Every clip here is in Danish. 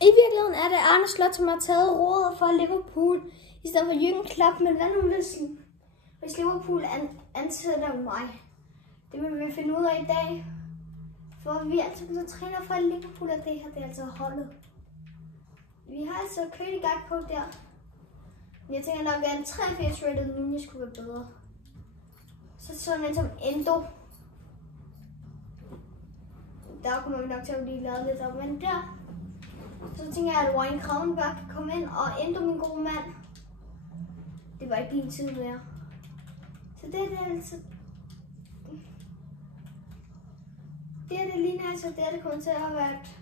I virkeligheden er det Arne Slot, som har taget rådet for Liverpool, i stedet for Jürgen Klopp. Men hvad nu hvis Liverpool ansætter mig? Det vil vi finde ud af i dag. For vi er altså blevet træner fra Liverpool, og det her det er altså holdet. Vi har altså Kødegaard på der. Men jeg tænker nok, at en 83 rated Nunez skulle være bedre. Så sådan en som Endo. Der kommer vi nok til at blive lavet lidt op, men der. Så tænker jeg, at Wayne Gravenberch kan komme ind, og Endo, min gode mand. Det var ikke din tid mere. Så det er altså. Det ligner altså, det kommer til at være et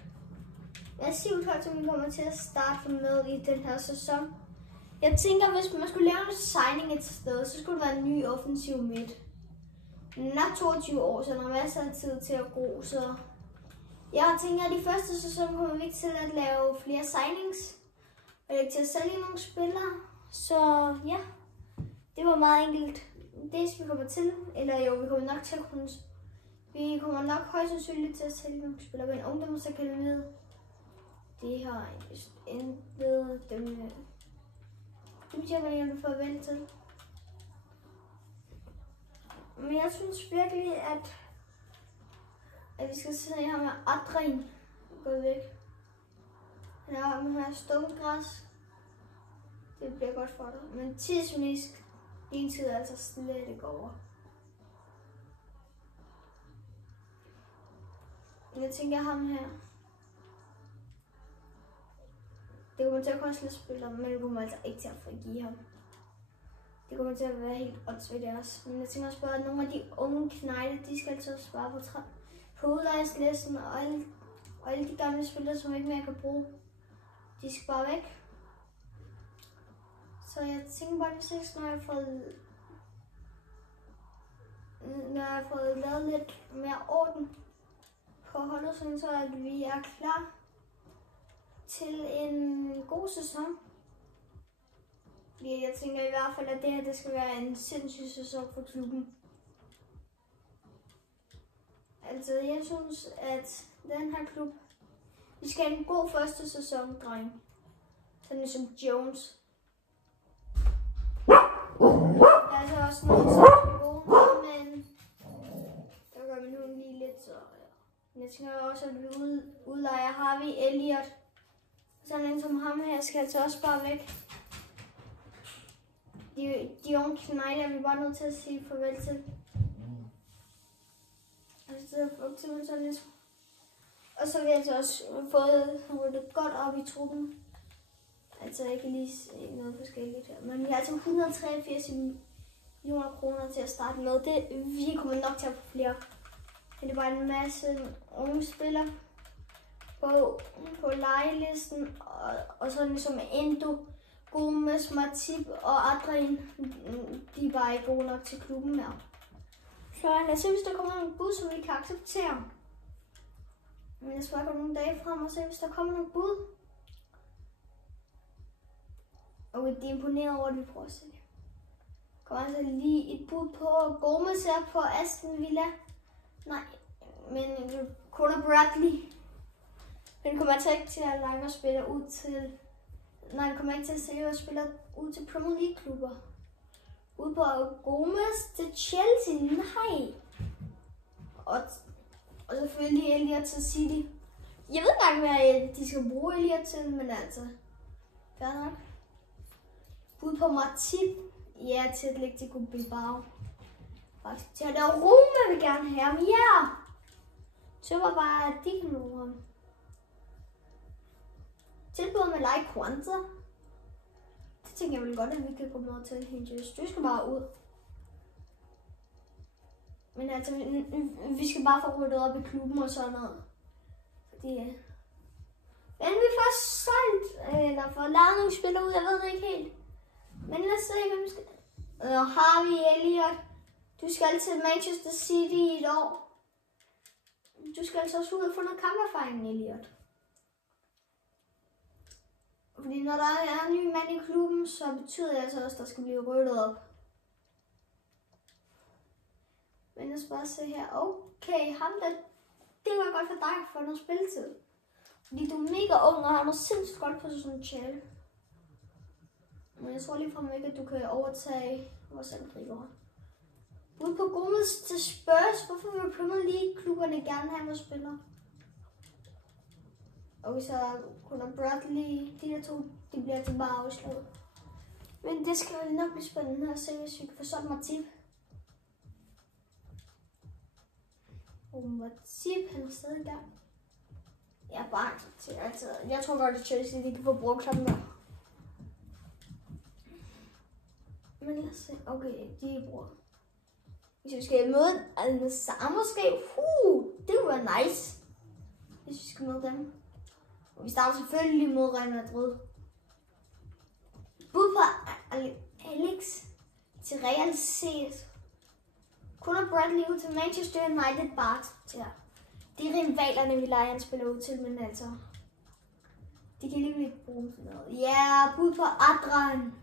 massivt hold, som vi kommer til at starte med i den her sæson. Jeg tænker, hvis man skulle lave en signing et sted, så skulle det være en ny offensiv midt. Den er 22 år, så der er masser af tid til at gro, så jeg tænker, at i første sæson kommer vi ikke til at lave flere signings, og ikke til at sælge nogle spillere. Så ja, det var meget enkelt. Det vi kommer til, eller jo, vi kommer nok til at kunne. Vi kommer nok højst sandsynligt til at sælge nogle spillere, men ungdomsakademiet, det har intet dem. Det betyder, at jeg vil forvente til. Men jeg synes virkelig, at vi skal se her med Adrien gå væk. Han har med her stumgræs. Det bliver godt for dig. Men tidsmæssigt, din tid er altså slet ikke over. Jeg tænker ham her. Det kommer til at koste lidt spillere, men det kommer altså ikke til at frigive ham. Det kommer til at være helt åndssvagt også. Men jeg tænker også bare, at nogle af de unge knejde, de skal altså også spare på udlejningslisten, og alle de gamle spillere, som ikke mere kan bruge, de skal bare væk. Så jeg tænker bare, at når jeg har fået lavet lidt mere orden på holdet, så at vi er klar til en god sæson. Jeg tænker i hvert fald, at det her det skal være en sindssyg sæson for klubben. Altså, jeg synes, at den her klub, vi skal have en god første sæson, dreng. Sådan som Jones. Der er altså også noget, som er gode, men der gør vi nu lige lidt, så ja. Men jeg tænker også, at vi udlejer Harvey Elliott. Sådan en som ham her skal altså også bare væk. De unge knejder er vi bare nødt til at sige farvel til. Og så har vi altså også fået ryddet godt op i truppen. Altså jeg kan lige se noget forskelligt her. Men vi har altså 183 millioner kroner til at starte med. Vi kommer nok til at få flere. Det er bare en masse unge spillere på lejelisten. Og så ligesom Endo, Gomez, Matip og Adrien, de er bare ikke gode nok til klubben mere. Så lad os se, hvis der kommer nogle bud, som vi kan acceptere. Men jeg skal bare gå nogle dage frem og se, hvis der kommer nogle bud. Og det er imponeret over, at vi prøver at se det. Der kommer altså lige et bud på Gomez her på Aston Villa. Nej, men Conor Bradley. Den kommer altså ikke til at lege og spille ud til. Nej, han kommer ikke til at sælge og spille ud til Premier League klubber. Ud på Gomez til Chelsea, nej. Og selvfølgelig Elliott til City. Jeg ved ikke, hvad de skal bruge Elliott til, men altså. Fair nok. Ud på Matip. Ja, til Atletico Bilbao. Faktisk til at Roma vil gerne have ham, ja. Så var bare, at de kan bruge ham. Tilbud med Like Kwanza. Det tænker jeg vel godt, at vi kan gå med til Hinges. Du skal bare ud. Men altså, vi skal bare få ryddet op i klubben og sådan noget. Fordi, men vi får solgt, eller får lavet nogle spillere ud, jeg ved det ikke helt. Men lad os se, hvem vi skal. Harvey Elliott. Du skal til Manchester City i et år. Du skal altså også ud og få noget kamperfaring, Elliott. Fordi når der er en ny mand i klubben, så betyder det altså også, at der skal blive ryddet op. Men lad os bare se her. Okay, ham der, det var godt for dig for noget spilletid. Fordi du er mega ung og har noget sindssygt godt potentiale. Men jeg tror lige fra mig, at du kan overtage vores angriber. Ude på Gomez til Spurs. Hvorfor vil Premier League-klubberne gerne have vores spillere? Og så Conor Bradley, de der to, de bliver til bare afslået. Men det skal jo nok blive spændende at se, hvis vi kan få solgt Matip. Og Matip, han er stadig der. Jeg er bare til altid. Jeg tror godt, at Chelsea de kan få brugt ham der. Men lad os se. Okay, de bruger. Hvis vi skal møde Al-Nassr måske. Det kunne være nice. Hvis vi skal møde dem. Og vi starter selvfølgelig mod Real Madrid. Bud på Alex til Real set. Conor Bradley ud til Manchester United bare til her. De rivalerne vi leger, han spiller ud til, men altså. De kan lige ikke bruge til noget. Ja, bud på Adrian.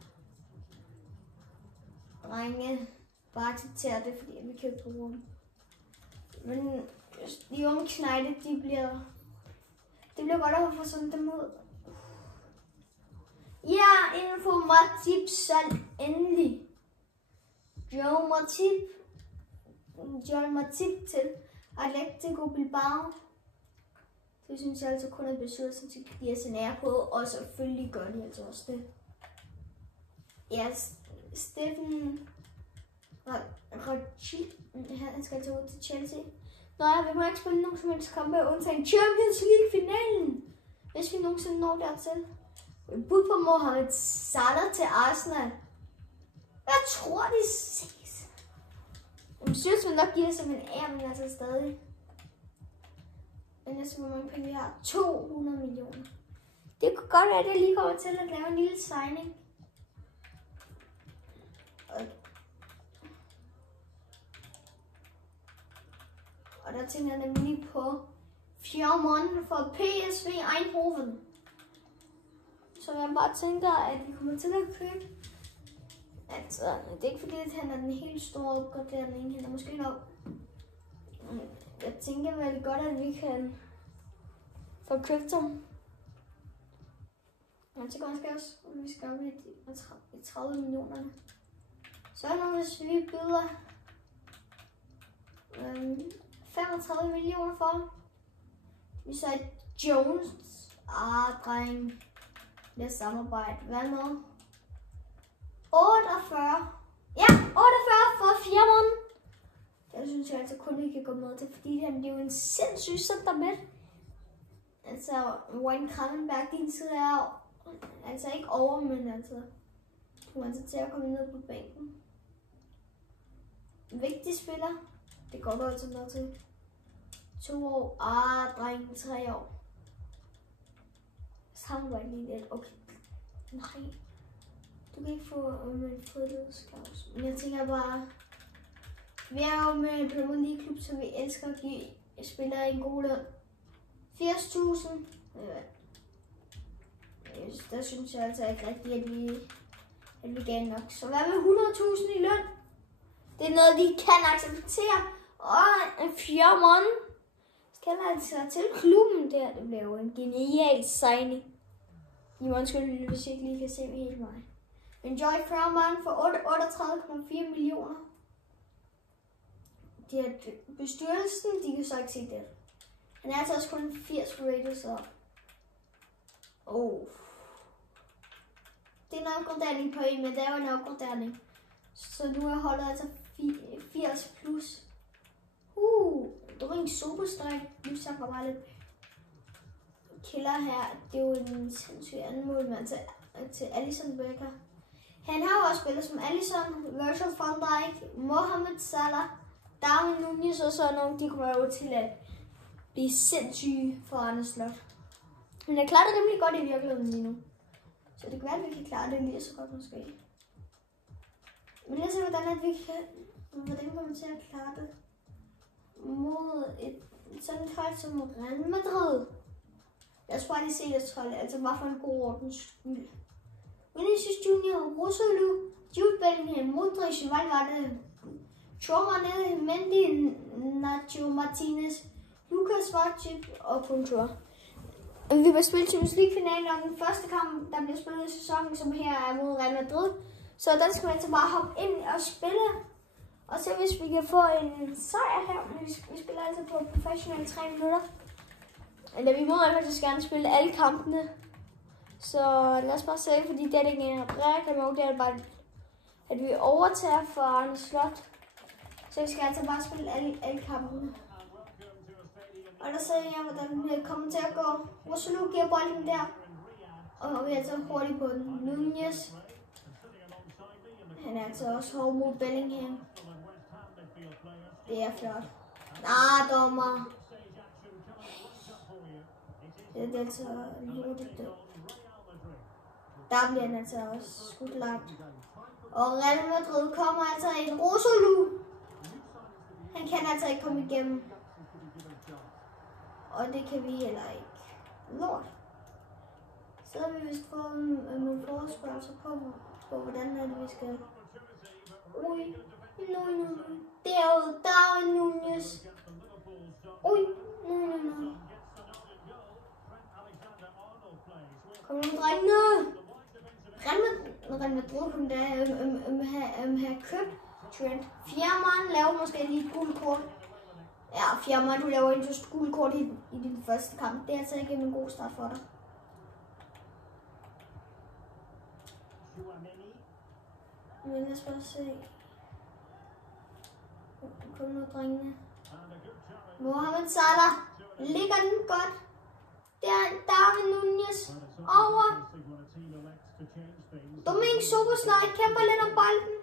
Drenge. Bare acceptere det, fordi vi kan ikke bruge dem. Men de unge knejde, det bliver godt at få sådan dem ud. Ja, inden for Matip salg endelig. Joel Matip til Atletico Bilbao. Det synes jeg altså kun er besluttet, som de giver sin ære på, og selvfølgelig gør de altså også det. Ja, Steffen Racci, han skal tage ud til Chelsea. Nej, vi må ikke spille nogen som helst kampe, undtagen Champions League-finalen, hvis vi nogensinde når dertil. Bud på Mohamed Salah til Arsenal. Jeg tror, de ses. Jeg synes, man nok giver som en ære, men altså stadig. Men jeg synes, hvor mange penge vi har. 200 millioner. Det kunne godt være, at jeg lige kommer til at lave en lille signing. Og der tænker jeg nemlig på Fjordmund for PSV Eindhoven. Så jeg bare tænker, at vi kommer til at købe. Altså, det er ikke fordi, at han er den helt store opgradering. Han er måske nok. Jeg tænker vel godt, at vi kan få købt ham. Jeg tænker måske også, at vi skal op i 30 millioner. Så er det, hvis vi byder 35 millioner for. Vi så et Jones. Dreng. Det er samarbejde. Hvad med? 48. Ja, 48 for Fjordmund. Det synes jeg altså kun, vi kan gå med til, fordi han er jo en sindssyg centermidt. Altså, Wayne Krammenberg, din side er altså ikke over, men altså, du er altså til at komme ned på bænken. Vigtig spiller. Det går du altså med til. 2 år. Dreng, 3 år. Samarbejde lige lidt. Okay. Nej. Du kan ikke få en frihedsklaus. Men jeg tænker bare, vi er jo med en Premier League klub, så vi elsker at give spillere en god løn. 80.000. Der synes jeg altså ikke rigtigt, at vi gav nok. Så hvad med 100.000 i løn? Det er noget, vi kan acceptere. Og en Fjordmund skal altså til klubben der. Det bliver jo en genial signing. I må undskylde, hvis jeg ikke lige kan se mig helt meget. Enjoy Fjordmund for 38,4 millioner. De har bestyrelsen, de kan så ikke se det. Han er altså også kun 80 rated, så. Det er en opgradering på en, men det er jo en opgradering. Så nu er holdet altså 80 plus. Det var en superstreg. Nu snakker bare lidt. Killer her, det er jo en sindssyg anmålmand til Alisson Becker. Han har jo også spillet som Alisson, Virgil van Dijk, Mohamed Salah, Darwin Nunez og sådan nogle. De kommer jo til at blive sindssyge for Arne Slot. Men jeg klarer det rimelig godt i virkeligheden lige nu. Så det kan være, at vi kan klare det lige så godt måske. Men lad os se, hvordan vi kommer til at klare det mod et sådan hold som Real Madrid. Jeg tror bare lige se det hold, altså bare for en god ordens skyld. Vinicius Junior, Rosulu, Jude Bellingham, Modric, Valverde, Chorane, Mendy, Nacho Martinez, Lucas Vacip og Contour. Vi vil spille Champions League-finalen, og den første kamp, der bliver spillet i sæsonen, som her er mod Real Madrid. Så der skal man altså bare hoppe ind og spille, og se hvis vi kan få en sejr her. Vi spiller altså på professionelle 3 minutter. Eller vi må faktisk gerne spille alle kampene. Så lad os bare se, fordi det er ikke en reklame, det er bare, at vi overtager for Arne Slot. Så vi skal altså bare spille alle kampene. Og der ser jeg, hvordan det kommer til at gå. Rosulu giver bolden der. Og vi er altså hurtigt på den. Nunez. Han er altså også hård mod Bellingham. Det er flot. Dommer. Det er altså lortet. Der bliver han altså også skudt langt. Og Real Madrid kommer altså en Rosulu. Han kan altså ikke komme igennem. Og det kan vi heller ikke. Lort. Så har vi vist fået nogle forespørgelser på hvordan er det, vi skal. Ui. Derude, der er Nunez. Ui. Nej. Kom nu, drengene. Real Madrid kunne da have købt Trent. Fjermann laver måske lige et gult kort. Ja, Fjermann, du laver et gult kort i din første kamp. Det er altså ikke en god start for dig. Men lad os bare se. Kom nu, drengene. Mohamed Salah ligger den godt. Der er Darwin Nunez over. Domingue Szoboszlai kæmper lidt om bolden.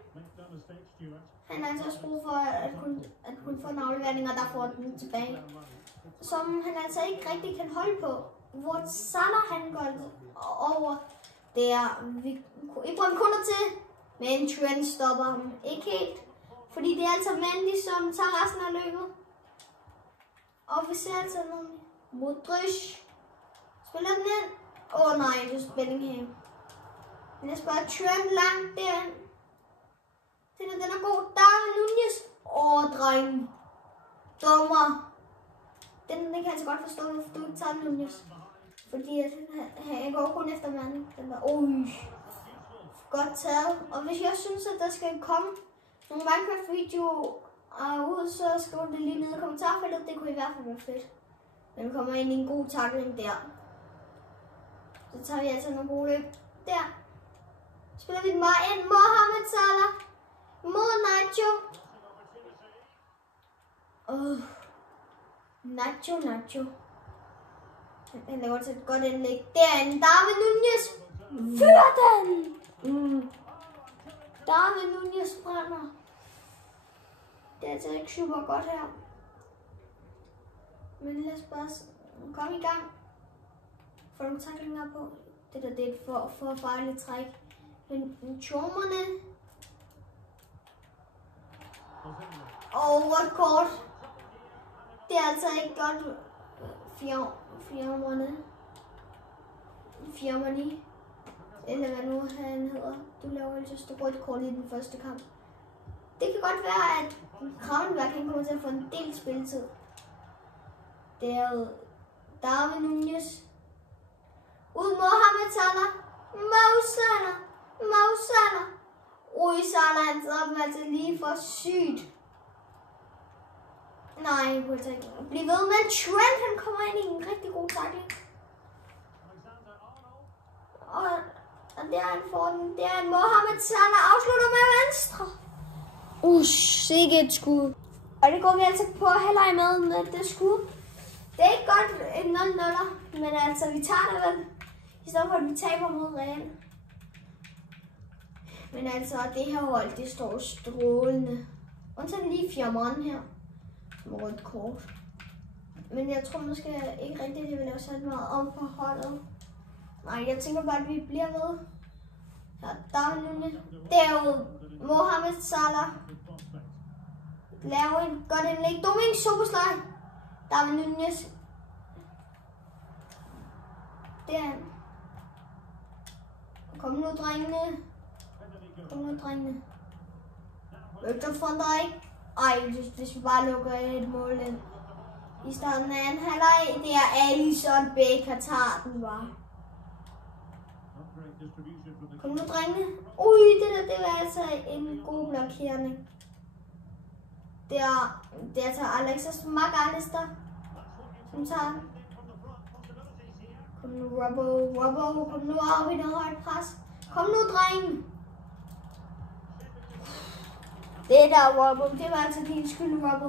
Han har altså også brug for at kunne få en aflevering, og der får den tilbage. Som han altså ikke rigtig kan holde på. Hvor Salah han går over. Der Ibrahim Konate til. Men Trent stopper ham ikke helt. Fordi det er altså Mendy, som tager resten af løbet. Og vi ser altså nogle Modric. Spiller den ind. Nej, det er Bellingham. Lad os bare Trent langt derind. Den er god. Der er Nunez. Dreng. Dommer. Den kan jeg altså godt forstå, hvorfor du ikke tager Nunez. Fordi jeg går kun efter manden. Den var godt taget. Og hvis jeg synes, at der skal komme nogle Minecraft-videoer ud, så skriv det lige nede i kommentarfeltet. Det kunne i hvert fald være fedt. Men vi kommer ind i en god tackling der. Så tager vi altså nogle gode løb. Der. Spiller vi den bare ind. Mohamed Salah. Mod Nacho. Nacho. Han laver altså et godt indlæg. Derinde. Darwin Nunez. Fyr den! Darwin Nunez brænder. Det er altså ikke super godt her. Men lad os bare komme i gang. Få nogle tacklinger på. Det er et for farligt træk. Men Tjomerne. Rødt kort. Det er altså ikke godt. Fjermerne. Eller hvad nu han hedder. Du laver et rødt kort i den første kamp. Det kan godt være, at Gravenberg kan komme til at få en del spilletid. Det er Darwin Nunez. Ud Mohamed Salah. Mo Salah. Salah han sidder altså lige for sygt. Nej, jeg kunne ikke blive ved med. Trent han kommer ind i en rigtig god tackling. Og der han får den. Der er Mohamed Salah afslutter med venstre. Sikke et skud. Og det går vi altså på halvleg med det skud. Det er ikke godt en 0-0'er, men altså vi tager det vel. I stedet for at vi taber mod Real. Men altså det her hold, det står strålende. Undtagen lige Fjermann her. Med rødt kort. Men jeg tror måske ikke rigtigt, at jeg vil lave så meget om på holdet. Nej, jeg tænker bare, at vi bliver ved. Der er Nunez. Derude. Mohamed Salah. Laver en godt indlæg. Domingue Szoboszlai. Der er Nunez. Der. Kom nu, drengene. Victor van Dijk. Hvis vi bare lukker et mål ind. I starten af anden halvleg, det er Alisson Becker tager den bare. Kom nu, drengene. Ui, det var altså en god blokering. Det er altså Alexis McAllister, som tager den. Kom nu, Robbo, kom nu op i noget højt pres. Kom nu, drenge. Det der Robbo, det var altså din skyld, Robbo.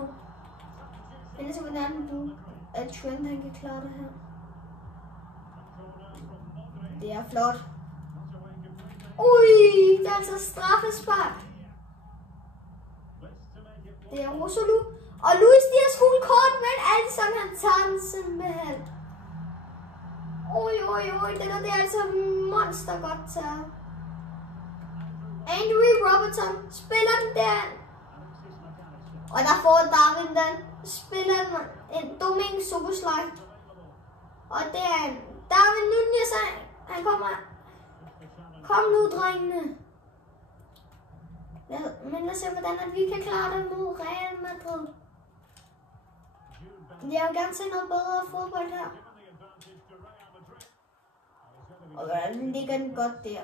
Men det er så, hvordan at Trent han kan klare det her. Det er flot. Ui, det er altså straffespark. Det er Rosolu. Og Luis Diaz gule kort, men Alisson han tager den simpelthen. Ui, det er altså monster godt taget. Andrew Robertson spiller den der. Og der får Darwin den. Spiller en Dominic Szoboszlai. Og det er Darwin Núñez. Han kommer. Kom nu, drengene. Men lad os se, hvordan vi kan klare det mod Real Madrid. Jeg vil gerne se noget bedre fodbold her. Og hvordan ligger den godt der.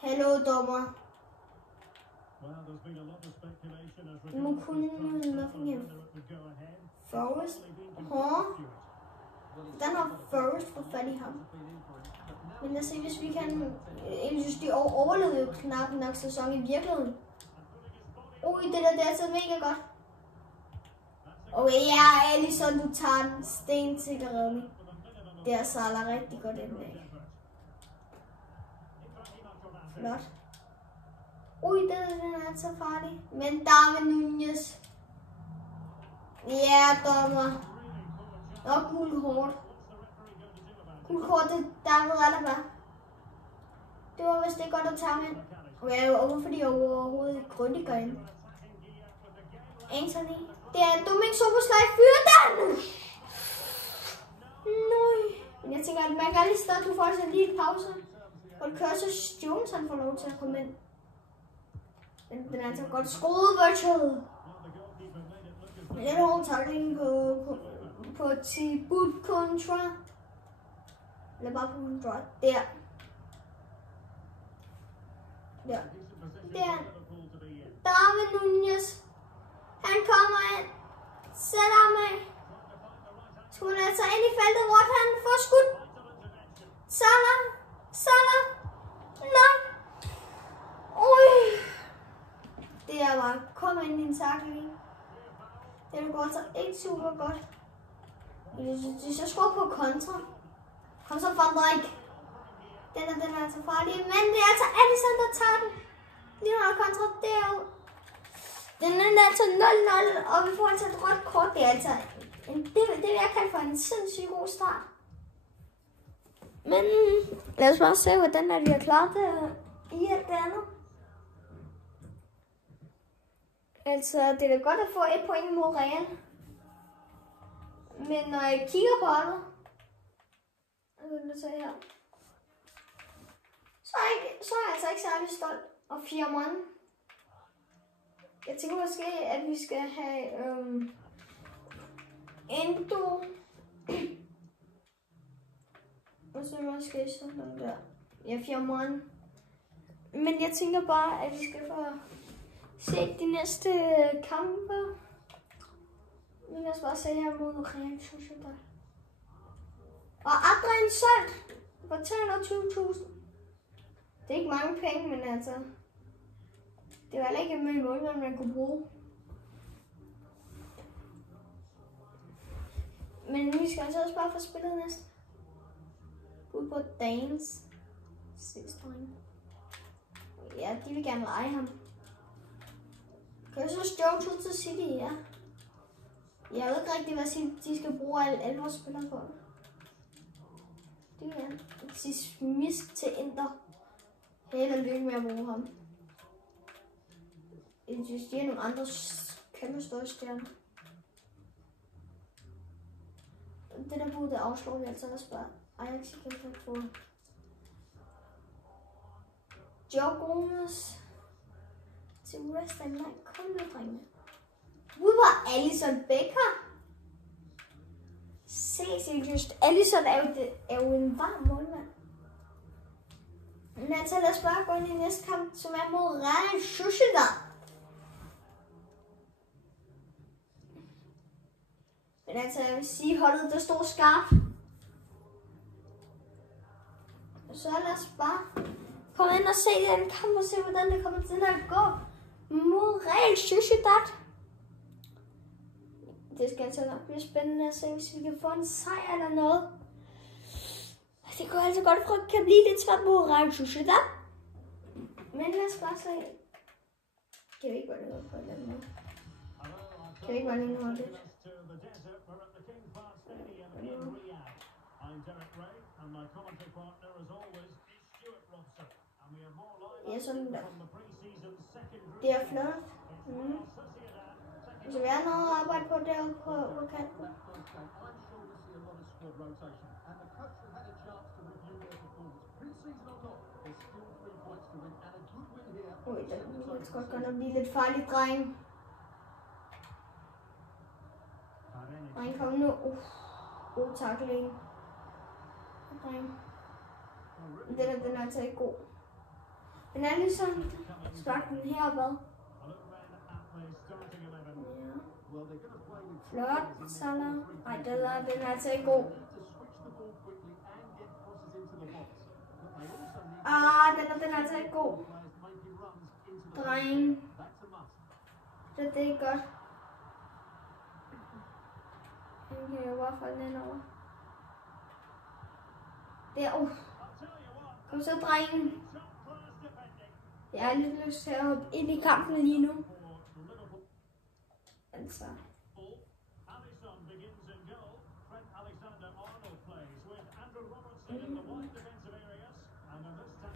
Hallo, dommer. Nu kunne Nottingham Forest. Den har Forest fået fat i ham. Men lad os se, hvis vi kan. Jeg synes, de overlevede jo knap nok sæson i virkeligheden. Ui, det er altså mega godt. Okay, ja, Alisson, du tager den stensikker redning. Det er Salah rigtig godt indlæg. Flot. Ui, den er altså farlig. Men Darwin Núñez. Ja, dommer. Og gul kort. Gul kort til David Alaba. Det var vist ikke godt at tage med. Okay, hvorfor de overhovedet ikke grundigt gør ind. Anthony. Det er Dominic Szoboszlai fyrer den! Nøj. Men jeg tænker, at McAllister, du får altså lige en pause. Og Curtis Jones, han får lov til at komme ind. Men den er altså godt skruet, Virtual. Lidt hård tackling på Thibaut Courtois. Eller bare på Courtois. Der. Darwin Núñez. Han kommer ind. Sætter ham af. Skulle han altså ind i feltet, hvor han får skudt. Salah. Nej. Ui. Det er bare kom ind i en tackling. Det går altså ikke super godt. Hvis jeg skruer på kontra. Kom så Van Dijk. Den er altså farlig. Men det er altså Alisson, der tager den. Lige når der kontra derud. Den er altså 0-0, og vi får altså et rødt kort. Det er altså det vil jeg kalde for en sindssygt god start. Men lad os bare se, hvordan vi har klaret det i alt det andet. Altså, det er da godt at få 1 point imod Real. Men når jeg kigger på det, så er jeg altså ikke særlig stolt og 4 måneder. Jeg tænker måske, at vi skal have Endo. Og så måske sådan der. Ja, 4 måneder. Men jeg tænker bare, at vi skal få set de næste kampe. Men lad os bare se her mod Real Sociedad. Og Adrian solgt for 320.000. Det er ikke mange penge, men altså. Det var heller ikke en møde mål, man kunne bruge. Men vi skal altså også bare få spillet næsten. Ud på Danes. 6 point. Ja, de vil gerne lege ham. Kan jeg så Jones ud til City, ja. Jeg ved ikke rigtig, hvad de skal bruge alle vores spillere på. Det er Smith til Inter. Held og lykke med at bruge ham. Jeg synes, de er nogle andre kæmpe store stjerner. Det der burde afslår vi altså også bare. Ajax kan få Joe Gomez til West Ham. Kom nu, drenge. Ud var Alisson Becker. seriøst. Alisson er jo en varm målmand. Men altså, lad os bare gå ind i næste kamp, som er mod Real Sociedad. Men altså, jeg vil sige, holdet der står skarpt. Så lad os bare komme ind og se den kamp og se, hvordan det kommer til at gå mod Real Sociedad. Det skal altså nok blive spændende at se, hvis vi kan få en sejr eller noget. Det går altså godt, for at kan blive lidt svært mod Real Sociedad. Men lad os bare se. Kan vi ikke gøre det noget på en eller anden måde? Kan vi ikke bare lige noget lidt? Ja, sådan der. Det er flot. Så vi har noget at arbejde på derude på kanten. Ui, det skal godt blive lidt farligt, dreng. Dreng, kom nu. God tackling. Dreng. Den er altså ikke god. Den er ligesom spark den her hvad? Ja. Flot, Salah. Ej, den er altså ikke god. Den er altså ikke god. Dreng. Det er ikke godt. Den kan jeg bare falde ind over. Der, Kom så, drengen. Jeg har lidt lyst til at hoppe ind i kampen lige nu. Altså.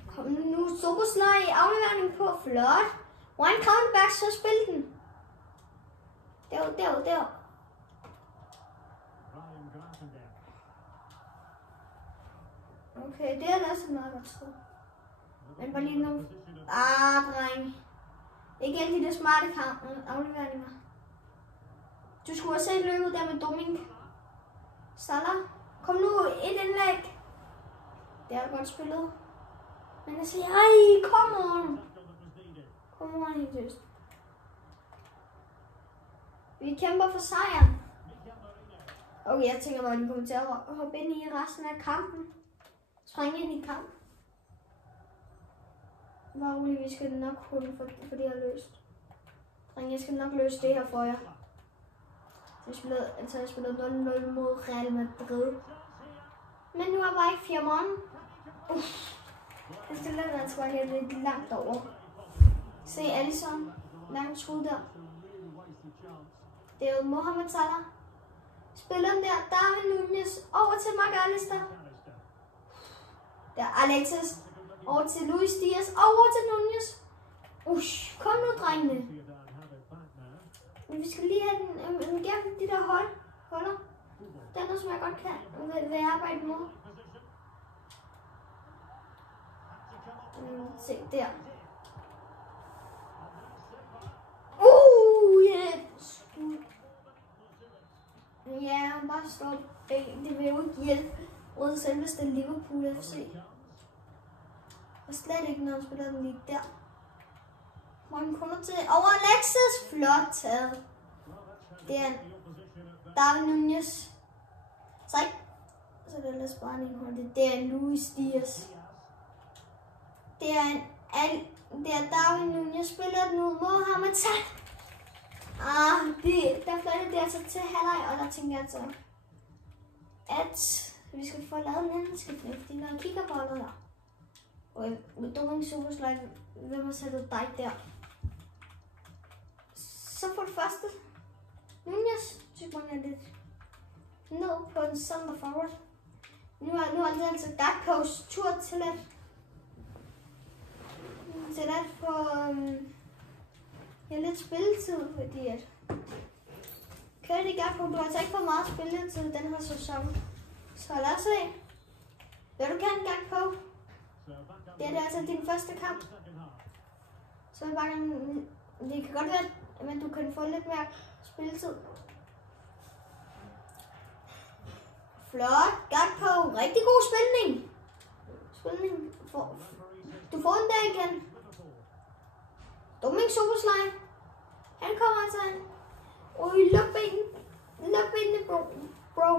Kom nu, Soboslaj i aflevering på. Flot. One comeback, så spil den. Der. Okay, det er da så meget godt tro. Men bare lige nu. Dreng. Ikke alle de der smarte afleveringer. Du skulle have set løbet der med Domink. Salah. Kom nu, et indlæg. Det er godt spillet. Men jeg siger, kom on. Kom on, helt just. Vi kæmper for sejren. Okay, jeg tænker bare, at de kommer til at hoppe ind i resten af kampen. Springe ind i kamp. Bare roligt, vi skal nok kunne få det her løst. Drenge, jeg skal nok løse det her for jer. Jeg spillede 0-0 mod Real Madrid. Men nu er bare ikke 4 måneder. Jeg stiller den altså bare lidt langt over. Se Alisson. Langt skud der. Det er jo Mohamed Salah. Spilleren der, Darwin Núñez. Over til McAllister. Der Alexis. Over til Luis Diaz. Over til Núñez. Kom nu, drengene. Men vi skal lige have den gennem de der holder. Det er noget, som jeg godt kan vil arbejde med. Se der. Ja, bare stå bag. Det vil jo ikke hjælpe mod selveste Liverpool FC. Og slet ikke, når han spiller den lige der. Hvor han kommer til over Alexis. Flot taget. Det er en Darwin Núñez. Så det er lidt spændende. Det er en Luis Diaz. Det er Darwin Núñez. Spiller den ud mod Mohamed Salah. Der flytter det altså til halvleg, og der tænker jeg altså, at vi skal få lavet en anden skiftning, fordi når jeg kigger på holdet der, og med Dominic Soboslaj, hvem har sat dig der? Så for det første, Núñez tykker man lidt ned på den center forward. Nu er det altså Gakpos tur til at få lidt spilletid, fordi at Kører det Gakpo, du har altså ikke fået meget spilletid den her sæson. Så lad os se. Vil du gerne Gakpo? Det er altså din første kamp. Så jeg bare det kan godt være, at du kan få lidt mere spilletid. Flot. Gakpo. Rigtig god spænding. Du får den der igen. Dominic Szoboszlai. Han kommer altså ind. Ui, luk benene, bro.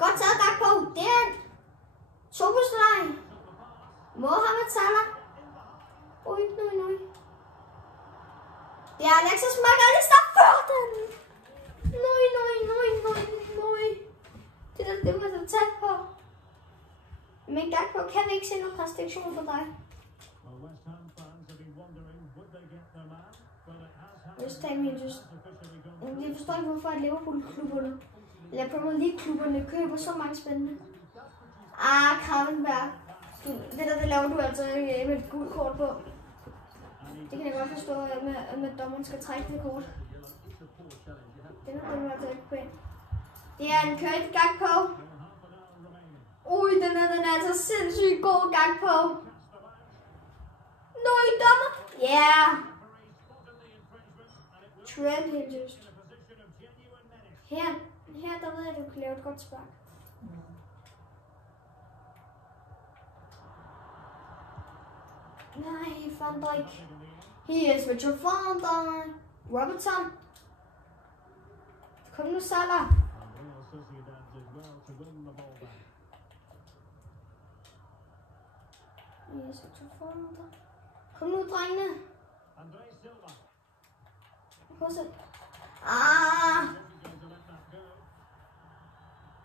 Godt taget Gakpo. Det er Szoboszlai. Mohamed Salah. Ui. Det er Alexis Mac Allister. Den. Nøj. Det var så tæt på. Men Gakpo, kan vi ikke se nogen præstation for dig? Jeg forstår ikke, hvorfor Liverpool-klubberne eller Premier League-klubberne køber så mange spændende. Kravenberg. Det laver du altså med et gult kort på. Det kan jeg godt forstå, at dommeren skal trække det kort. Den er altså ikke pæn. Det er en kørt Gakpo. Ui, den er altså sindssygt god Gakpo. Nøj, dommer. Yeah. Trent helt just. Her der ved jeg, at du kan lave et godt spark. Nej, Van Dijk. He is Richard Van Dijk. Robertson. Kom nu, Salah. Yes, kom nu, drengene. Prøv at se.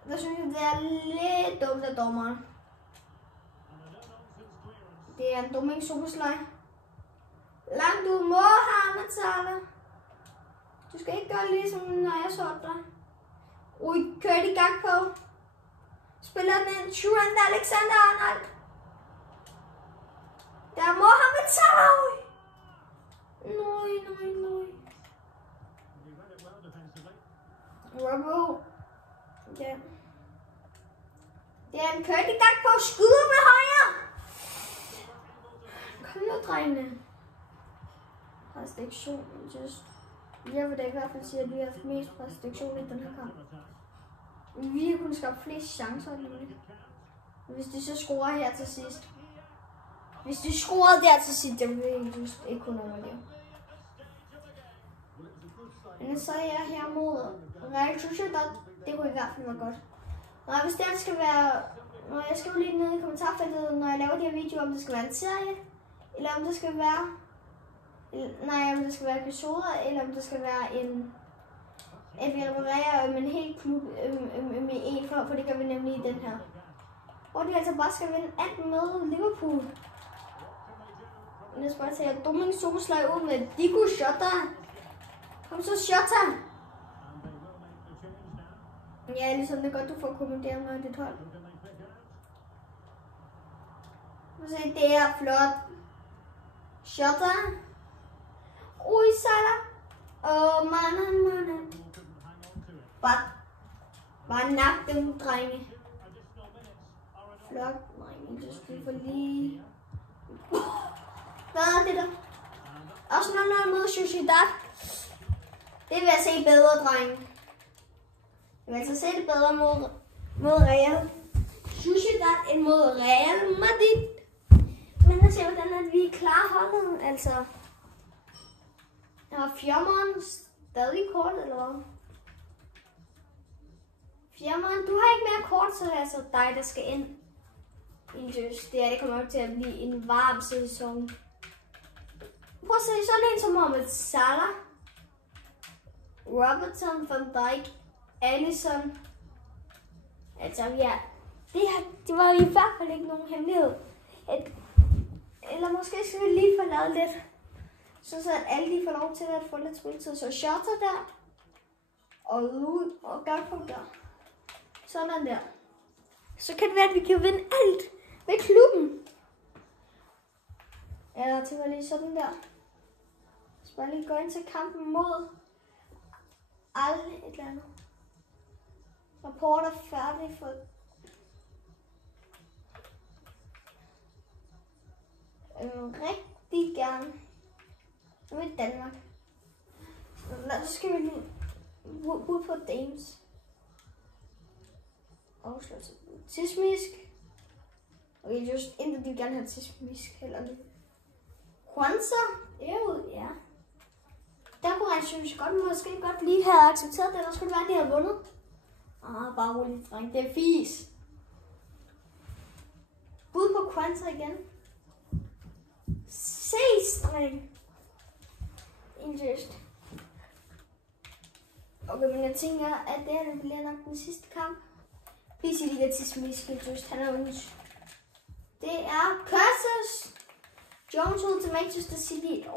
Der synes jeg, det er lidt dumt af dommeren. Det er en Dominic Szoboszlai. Langt ud, Mohamed Salah. Du skal ikke gøre ligesom, når jeg så dig. Ui, kører de Gakpo. Spiller den en Trent Alexander-Arnold. Der er Mohamed Salah. Nøj. Robbo. Ja. Det er en kørt i Gakpo. Skyder med højre. Kom nu, drengene. Præstation. Jeg vil da i hvert fald sige, at vi har haft mest præstation i den her kamp. Vi har kunnet skabe flest chancer lige. Hvis de så scorer her til sidst. Hvis de scorede der til sidst, det ville ikke kunne nå det. Men så er jeg her mod Real Sociedad. Det kunne i hvert fald være godt. Og hvis det skal være, når jeg skriver lige nede i kommentarfeltet, når jeg laver de her videoer, om det skal være en serie, eller om det skal være, om det skal være episoder, eller om det skal være en, at vi reparerer med en hel klub med en for det gør vi nemlig i den her. Hvor de altså bare skal vinde 18 med Liverpool. Jeg skal bare tage Dominic Szoboszlai ud med Diogo Jota. Kom så, Jota! Ja, ligesom det er godt, du får kommenteret med dit hold. Se, det er flot. Jota. Ui, Salah. Man. Bare nak dem, drenge. Flot. Nej, det skal for lige. Hvad er det der? Også 0-0 mod Sociedad. Det vil jeg se bedre, drenge. Jeg vil altså se det bedre mod Real Sociedad end mod Real Madrid. Men lad os se, hvordan at vi klarer holdet. Altså, jeg har Fjemmeren stadig kort, eller hvad? Fjemmeren, du har ikke mere kort, så det er altså dig, der skal ind. Det kommer til at blive en varm sæson. Prøv at se sådan en som Mohamed Salah, Robertson, Van Dijk, Alisson. Altså ja, det var i hvert fald ikke nogen hemmelighed. Eller måske skal vi lige få lavet lidt, så at alle de får lov til at få lidt spilletid. Så Jota der, og Louis og Gakpo der. Sådan der. Så kan det være, at vi kan vinde alt med klubben. Ja, det var lige sådan der. Så bare lige gå ind til kampen mod alle et eller andet. Rapport er færdig for rigtig gerne. Nu i Danmark. Så skal vi lige bud på dames. Afslår til Tismisk. Okay, just intet, de vil gerne have Tismisk heller det. Kwanza? Ja. Der kunne han synes måske godt lige have accepteret det, der skulle være, at de havde vundet. Bare roligt, dreng. Det er fis. Bud på Kwanza igen. Ses, dreng. Just. Okay, men jeg tænker, at det her bliver nok den sidste kamp. Please sige lige til Smith, just. Han er undsk. Det er Curses. Jones ud til Manchester City.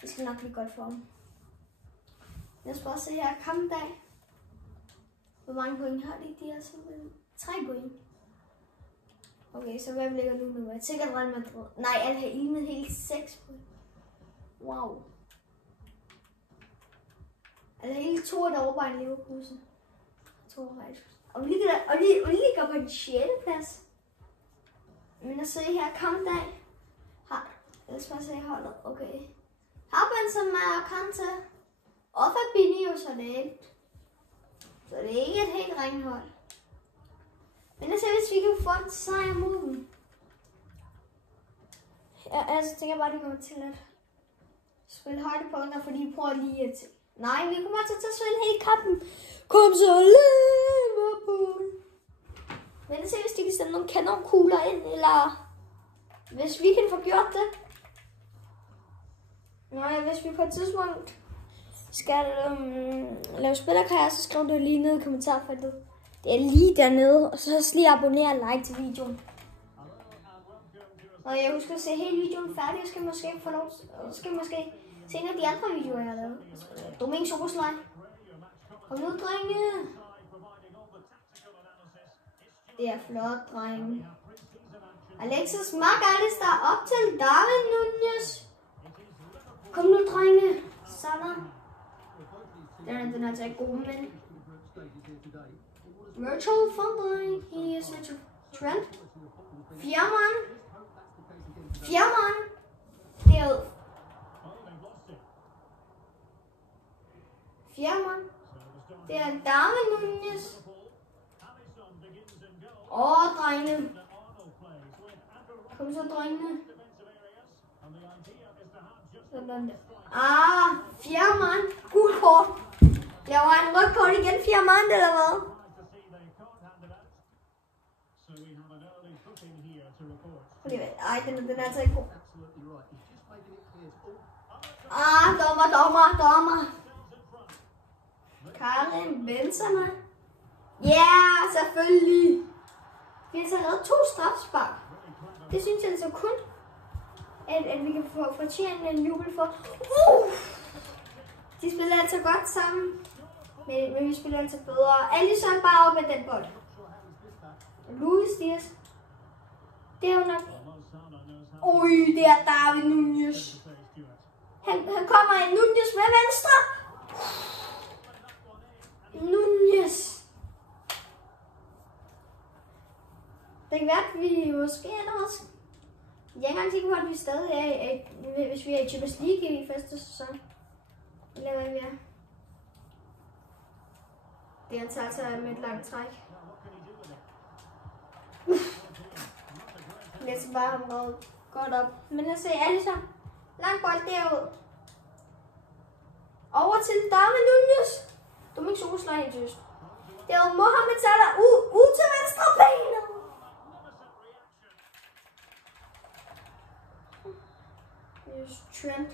Det skal nok blive godt for ham. Lad os bare se her. Kampdag. Hvor mange point har de? De har simpelthen 3 point. Okay, så hvad ligger du nu? Jeg tænker Real Madrid. Nej, Al Hilal med helt 6 point. Wow. Al Hilal 2 er derovre bare en Leverkusen. 2 og vi ligger på den 6. plads. Men at se her, kampdag. Lad os bare se holdet. Okay. Har Benzema og Kante. Og Fabinho, så det er ikke. Så det er ikke et helt ringhold. Men jeg ser, hvis vi kan få en sejr mod dem. Jeg tænker bare, at de kommer til at spille højdepunkter, fordi de prøver lige at... Nej, vi kommer til at spille hele kampen. Kom så, Liverpool! Men jeg ser, hvis de kan sende nogle kanonkugler ind, eller... Hvis vi kan få gjort det. Nej, hvis vi på et tidspunkt skal lave spillerkarriere, så skriv det lige ned i kommentarfeltet. Det er lige dernede, og så lige abonnere og like til videoen. Og jeg husker at se hele videoen færdig, og skal måske få lov, skal måske se en af de andre videoer, jeg har lavet. Domingo Soboslaj. Kom nu, drenge. Det er flot, drenge. Alexis McAllister op til Darwin Núñez. Kom nu, drenge. Sådan. Den er til god, men... Virtual Fumbling. He is Richard Trent. Fjermann. Det er Fjermann. Det er Darwin Núñez. Drengene. Kom så, drengene. Sådan der. Fjermann. Gul kort. Laver en rødt kort igen, Fjermann, eller hvad? Den er altså ikke god. Dommer. Karim Benzema. Selvfølgelig. Vi har så lavet 2 strafspark. Det synes jeg altså kun, at vi kan få fortjent en jubel for. De spiller altså godt sammen, men vi spiller altså bedre. Alisson bare op med den bold. Luis Diaz. Det er jo nok... det er Darwin Núñez. Han kommer i Núñez med venstre. Núñez. Det kan være, at vi måske også... Jeg er ikke engang sikker på, at vi stadig er, hvis vi er i Champions League i første sæson. Eller hvad vi er. Det er altså med et langt træk. Jeg skal bare have noget godt op. Men jeg ser Alisson. Lang bold derud. Over til Darwin Núñez. Domingo Soboslaj helt just. Det er Mohamed Salah ud til venstre benet. Trent.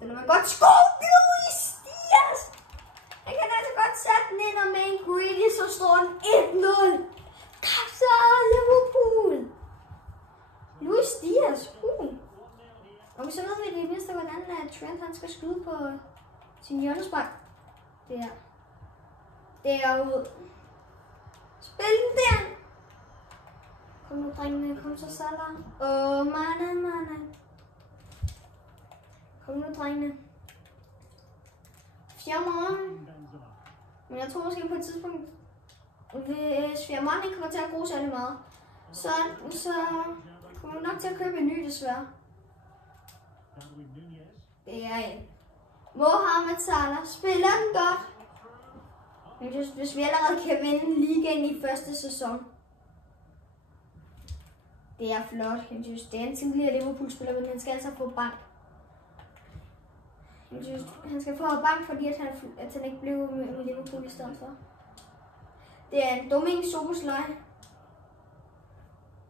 Den er godt skåret. Luis Diaz. Jeg kan altså godt sætte den ind, og med en greedy, så står den 1-0. Kom så, Liverpool. Luis Diaz. Og så ved vi det mindste, hvordan Trent han skal skyde på sin hjørnespark. Derud. Spil den der. Kom nu, drengene. Kom så, Salah. Mane. Kom nu, drengene. Fjermann. Men jeg tror måske på et tidspunkt, hvis Fjermann ikke kommer til at bruge særlig meget, så kommer vi nok til at købe en ny, desværre. Det er en. Mohamed Salah spiller den godt. Jeg synes, hvis vi allerede kan vinde ligaen i første sæson. Det er flot. Jeg synes, det er en tidligere Liverpool-spiller, men han skal altså få bank. Jeg synes, han skal få bank, fordi at han ikke blev med Liverpool i stedet for. Det er en Dominic Szoboszlai.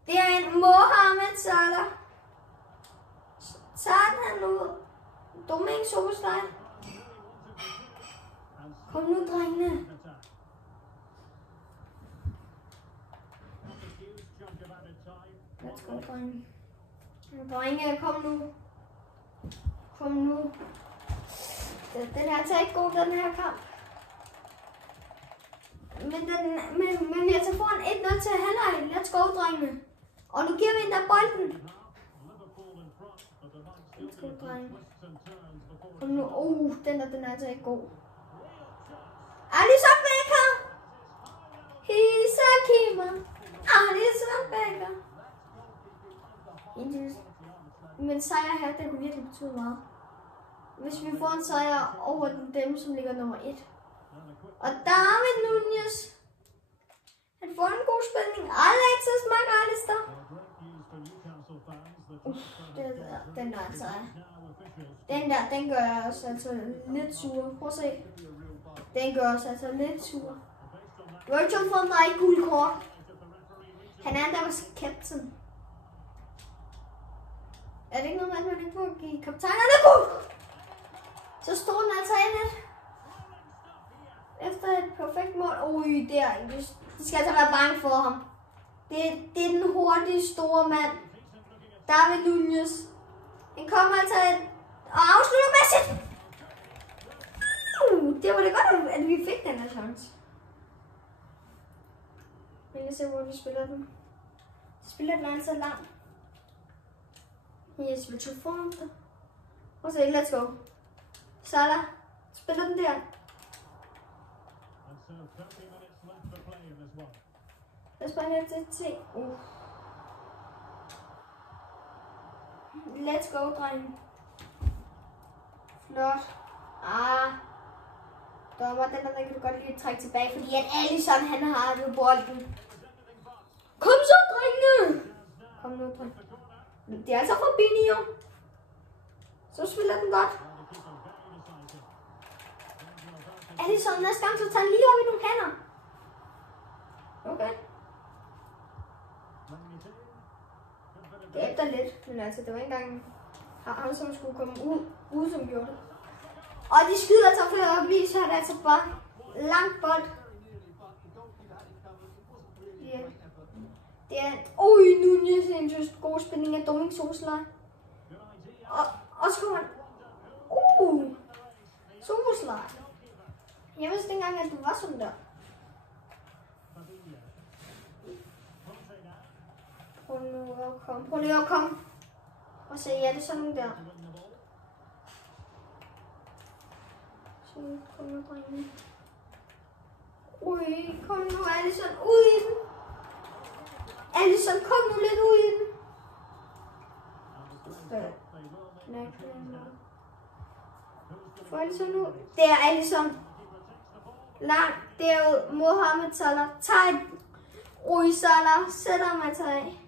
Det er en Mohamed Salah. Tager den han ud. Dominic Szoboszlai. Kom nu, drengene. Let's go, drenge. Drenge, kom nu. Kom nu. Den her tager ikke god, den her kamp. Men vi er til foran 1-0 til halvleg. Let's go, drengene. Og nu giver vi en der bolden. Let's go, drenge. Kom nu. Den er altså ikke god. Alisson Becker. He's a keeper. Alisson Becker. Men sejr her, det kan virkelig betyde meget. Hvis vi får en sejr over dem, som ligger nummer 1. Og David Nunez. Han får en god spilning. Alexis McAllister. Den der altså. Den gør os altså lidt sur. Prøv at se. Den gør os altså lidt sur. Virgil van Dijk gul kort. Han er der var captain. Er det ikke noget, man ikke må give kaptajn? Han er god! Så stod den altså ind efter et perfekt mål. De skal altså være bange for ham. Det er den hurtige store mand. David Nunez. Han kommer altså og afslutter med sit. Det var det godt, at vi fik den her chance. Jeg kan se, hvor vi spiller den. De spiller den altså langt. Yes, vi tog foran det. Og så let's go. Salah spiller den der. Lad os bare ned til T. Let's go, drenge. Flot. Dommer, den kan du godt lige trække tilbage, fordi at Alisson, han har jo bolden. Kom så, drengene! Kom nu, drenge. Det er altså Fabinho. Så spiller den godt. Alisson, næste gang, så tager han lige op i nogle hænder. Okay. Det efter lidt, men altså, det var ikke engang ham, som skulle komme ud som gjorde det. Og de skyder så for at blive, så er det altså bare langt bold. Yeah. Det er Nunez, en just god spænding af Dominic Szoboszlai. Og så kommer han. Szoboszlai. Jeg vidste ikke engang, at du var sådan der. Prøv nu at komme. Og se, ja, det er sådan der. Så kom nu, drenge. Kom nu, Alisson, ud i den. Alisson, kom nu lidt ud i den. For Alisson nu. Det er Alisson. Langt derud. Mohamed Salah. Tager Salah. Sætter mig til af.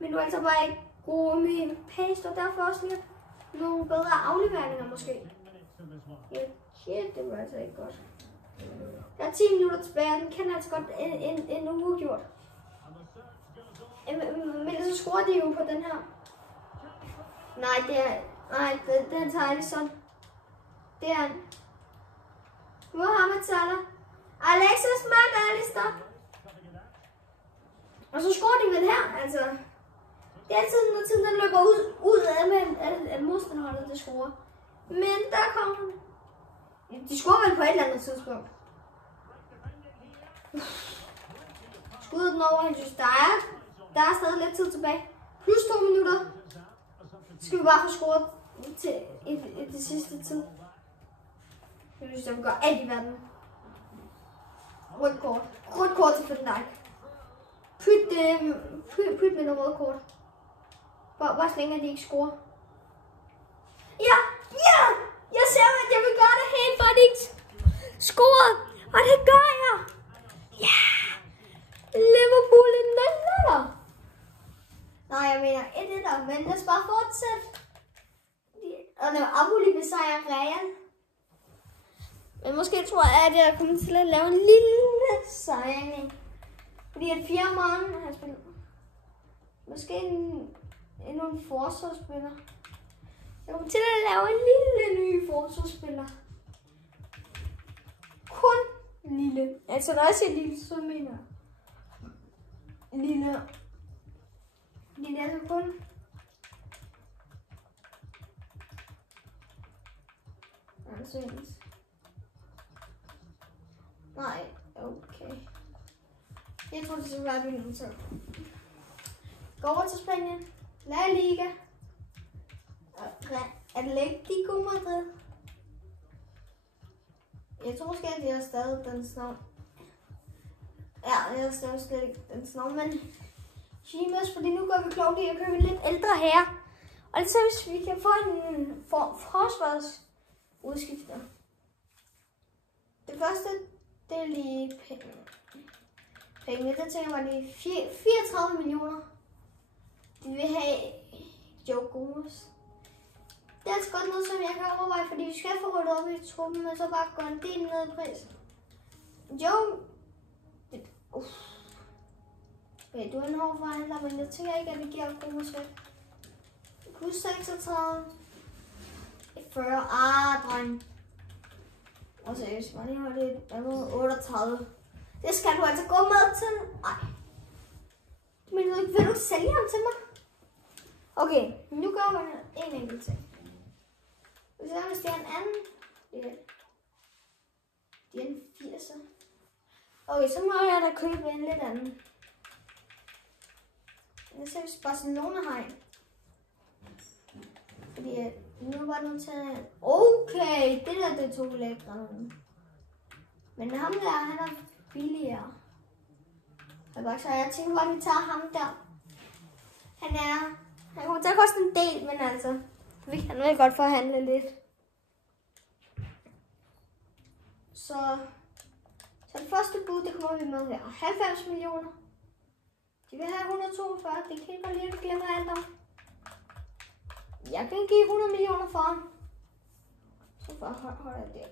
Men du er altså bare ikke god med pace, og derfor også lidt nogle bedre afleveringer måske. Ja, shit, det var altså ikke godt. Der er 10 minutter tilbage, og den kan altså godt en uafgjort. Men så scorer de jo på den her. Nej, den tager Alisson. Det er han. Mohamed Salah. Alexis McAllister. Og så scorer de vel her, altså. Det er altid, når tiden den løber ud af, at modstanderholdet det scorer. Men der kommer han. De scorer vel på et eller andet tidspunkt. Skuddet den over, han synes, der er stadig lidt tid tilbage. Plus 2 minutter. Skal vi bare få scoret til i det sidste tid. Jeg synes, jeg vil gøre alt i verden. Rødt kort. Rødt kort til Van Dijk. Pyt med noget rødt kort. Bare så længe, at de ikke scorer. Ja! Jeg ser, at jeg Onyx scoret, og det gør jeg. Ja, Liverpool i den der. Nej, jeg mener 1-1, men lad os bare fortsætte. Og når Napoli besejrer Real. Men måske tror jeg, at jeg kommer til at lave en lille sejring. Fordi at 4 måneder har spillet. Måske endnu en forsvarsspiller. Jeg kommer til at lave en lille ny forsvarsspiller. Kun lille. Altså når jeg siger lille, så mener jeg lille. Lille er altså kun. Nej, okay. Jeg tror, det skal være vildt til. Gå over til Spanien. La Liga. Atletico Madrid. Jeg tror måske, at jeg har stadig den snart. Ja, jeg har stadig slet ikke den snart, men Chimes, fordi nu går vi klogt i at købe en lidt ældre herre. Og så hvis vi kan få en forsvarsudskifter. Det første, det er lige penge. Det tænker jeg var lige 34 millioner. De vil have Joe Gomez. Det er altså godt noget, som jeg kan overveje, fordi vi skal få ryddet op i truppen, men så bare gå en del ned i pris. Joe... Okay, du er en hård forhandler, men jeg tænker ikke, at vi giver Gomez væk. Plus 36. 40. Dreng. Og seriøst, man har det 38. Det skal du altså gå med til. Nej. Men vil du sælge ham til mig? Okay, nu gør man en enkelt ting. Hvis det er en anden. Det er en 80'er. Okay, så må jeg da købe en lidt anden. Jeg ser, hvis Barcelona har en. Fordi nu var det til. Okay, det der det tog lækre. Men ham der, han er billigere. Så jeg tænker bare, at vi tager ham der. Han kommer til at koste en del, men altså, vi kan vel godt forhandle lidt. Så det første bud, det kommer vi med her. 90 millioner. De vil have 142, det kan ikke lige glemme alt om. Jeg kan give 100 millioner for ham. Så holder jeg det.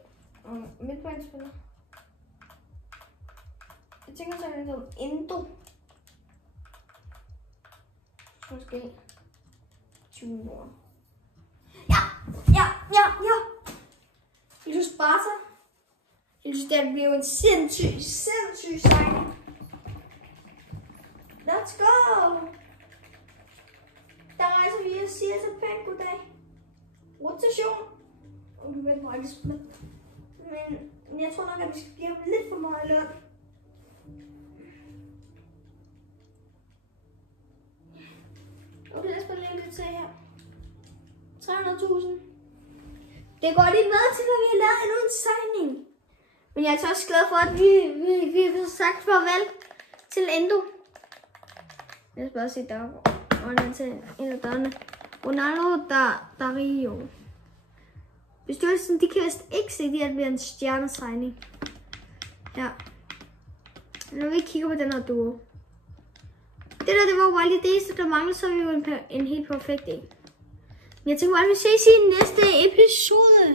Midtbanespiller. Jeg tænker så lidt om Endo. Måske 20 år. Ja. Jeg synes Sparta. Jeg synes, det bliver en sindssyg signing. Let's go! Der rejser vi og siger så pænt goddag. Rotation. Okay, vent mig ikke split. Men jeg tror nok, at vi skal give ham lidt for meget løn. Okay, lad os bare lave lidt til her. 300.000. Det går lige med til, at vi har lavet endnu en signing. Men jeg er så også glad for, at vi har sagt farvel til Endo. Lad os bare se, der var til en af dørene. Ronaldo Dario. Bestyrelsen, de kan vist ikke se, at det bliver en stjernesigning. Ja. Når vi kigger på den her duo. Det var bare lige det eneste, der manglede, så er vi jo en helt perfekt en. Men jeg tænker bare, at vi ses i næste episode.